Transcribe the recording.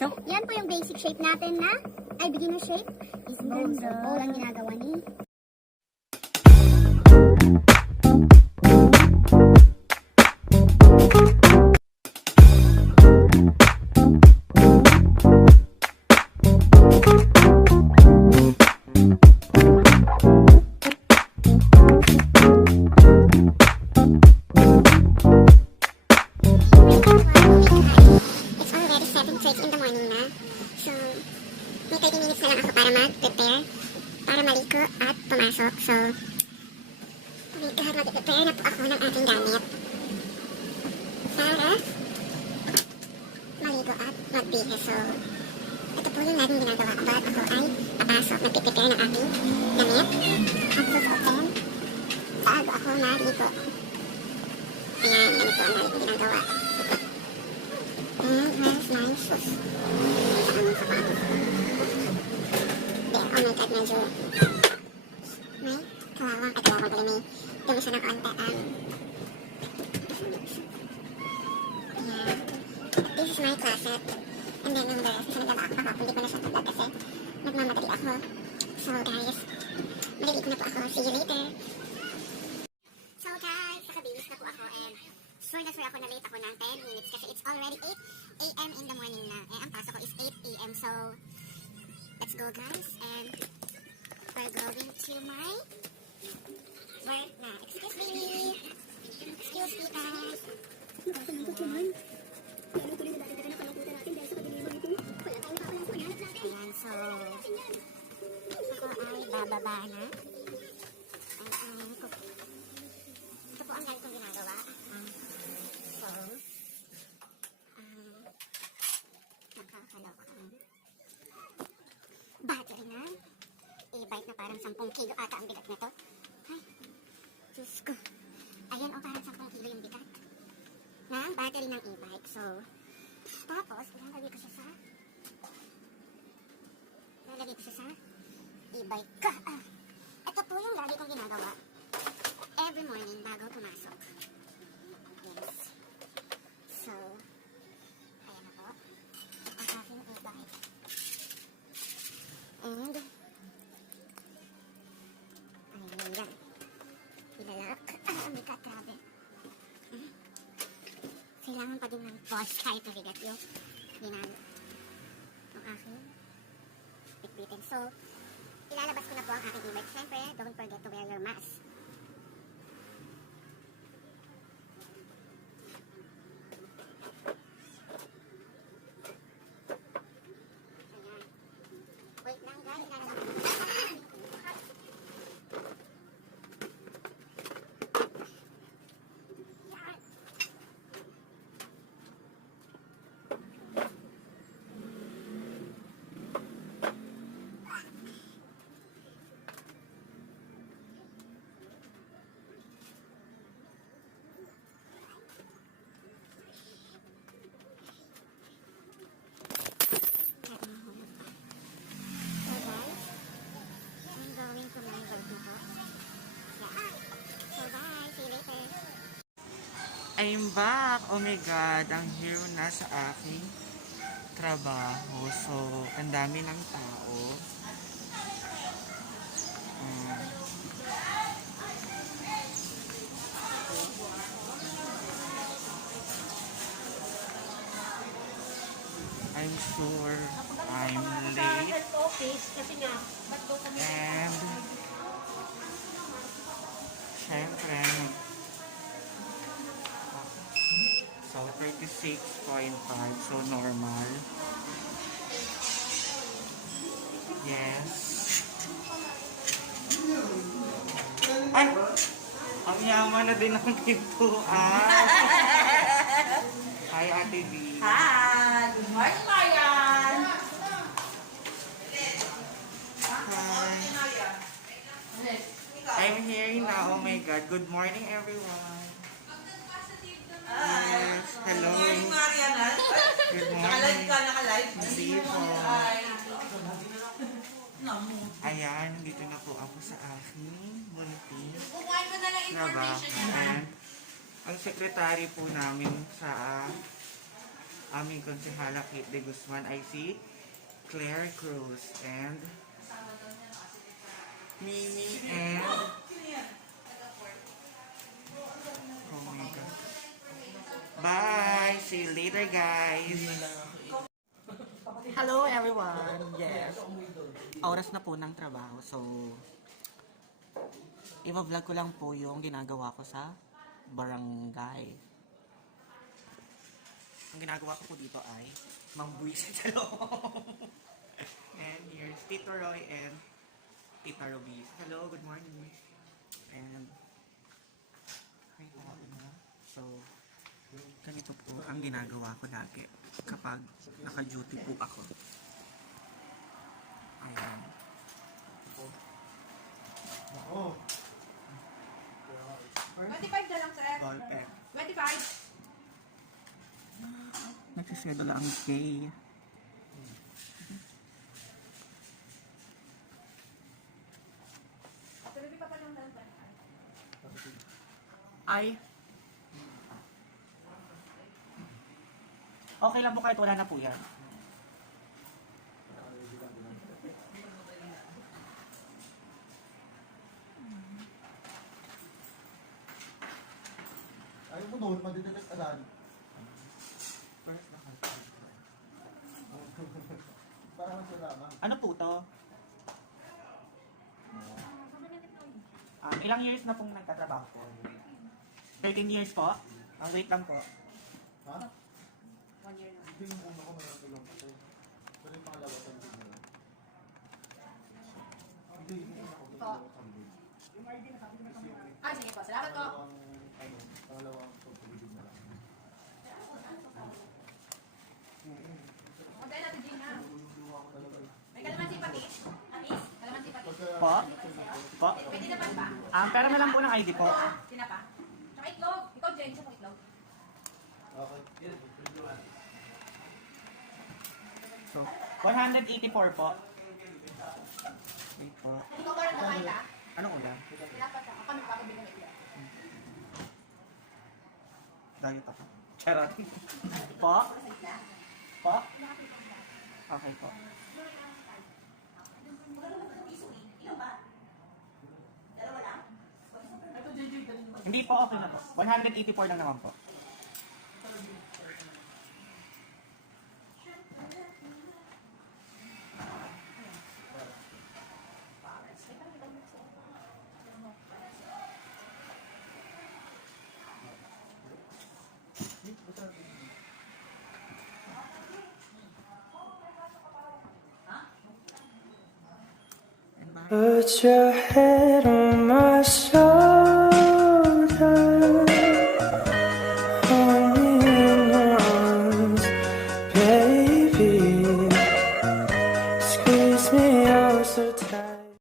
So, yan po yung basic shape natin na, ay beginner shape, is bowl. So, bowl ang ginagawa ni minutes na lang ako para mag-prepare, para maliko at pumasok. So, oh my God, mag-prepare na po ako ng aking gamit. Para maligo at magbihis. So, ito po yung laging ginagawa ko. Ba't ako ay papasok, nagpiprepare ng aking damit. At susuotin bago ako maligo. Ayan, ganito ang laging ginagawa. And where's my shoes? Saan ang sapatos ko? There, oh my God, medyo... May kawawang, ay kawawang pala may dumi siya ng konti. Um, yeah. This is my closet. And then yung the rest, isa naglaba ako. Hindi ko na siya tablag kasi nagmamadali ako. So guys, maliligo na po ako. See you later. So guys, nakabihis na po ako and sure na sure ako na late ako ng 10 minutes kasi it's already 8 a.m. in the morning na. Eh, ang pasok ko is 8 a.m. So, let's go guys and we're going to my work na. Excuse me! 10 kilo ata ang bigat nito. Ay, Diyos ko. Ayan o, parang 10 kilo yung bigat. Ng battery ng e-bike. So, tapos, ilalagay ko siya sa ilalagay ko siya sa e-bike. Ka! Ah, ito po yung lagi kong ginagawa every morning bago pumasok. Yes. So, ng pause kahit mabigat yung ginano. Ang aking bitbitin. So, ilalabas ko na po ang aking e-bike. Siyempre, don't forget to wear your mask. Wait lang guys, ilalabas ko. Yan. I'm back! Oh my God, ang hero na sa aking trabaho. So, ang dami ng tao. Um, I'm sure I'm late. And, syempre, So, 36.5. So, normal. Yes. Ay! Ang yaman na din ng pintuan. Hi, Ate B. Hi! Good morning, Marian! Hi. I'm here now. Oh my God. Good morning, everyone. Yes. Hello. Good morning, Marian! ha? Good Naka-live ka, naka-live. Hindi po. Ayan, dito na po ako sa aking bunting Kukuhain mo na lang information niya. Ang sekretary po namin sa aming konsehala Kate de Guzman ay si Claire Cruz and Mimi and Oh my God. Bye! See you later, guys! Hello, everyone! Yes. Oras na po ng trabaho, so... Iba-vlog ko lang po yung ginagawa ko sa barangay. Ang ginagawa ko po dito ay mangbuwisit sa loob. and here's Tito Roy and Tita Ruby. Hello, good morning. And ay tao na. So, ganito po ang ginagawa ko lagi kapag naka-duty po ako. Ayan. 25 na lang, sir. Ball pen. 25. Nagsischedule ang lang. Ay. Okay lang po kahit wala na po yan. Ayaw mo noon, madidetect. Para lang sa lamang. Ano po to? Um, ilang years na pong nagtatrabaho po? 13 years po? Ah, wait lang po. Ha? One year na. Hindi yung una ko ko lang kasi. Pero yung pangalawa, tandem na lang. Hindi, yung una ko meron ko tandem. Ah, sige po. Salamat po. Pangalawang, ano, pangalawang pagpulibig na lang. Puntayin natin, ko talaga. May kalamansi pati? Anis? Kalamansi pati? Pagka, Po? Po? Pwede naman ba? Um, pero na lang po ng ID po. Tinapa? Tsaka itlog. Ikaw, Jen. Pang itlog. okay. So, 184 po. Wait po. Anong ulam? Diet ako. Charot. po? Po? Okay po. Hindi po, okay na po. 184 lang naman po. Put your head on my shoulder. Hold me in your arms, baby. Squeeze me out so tight.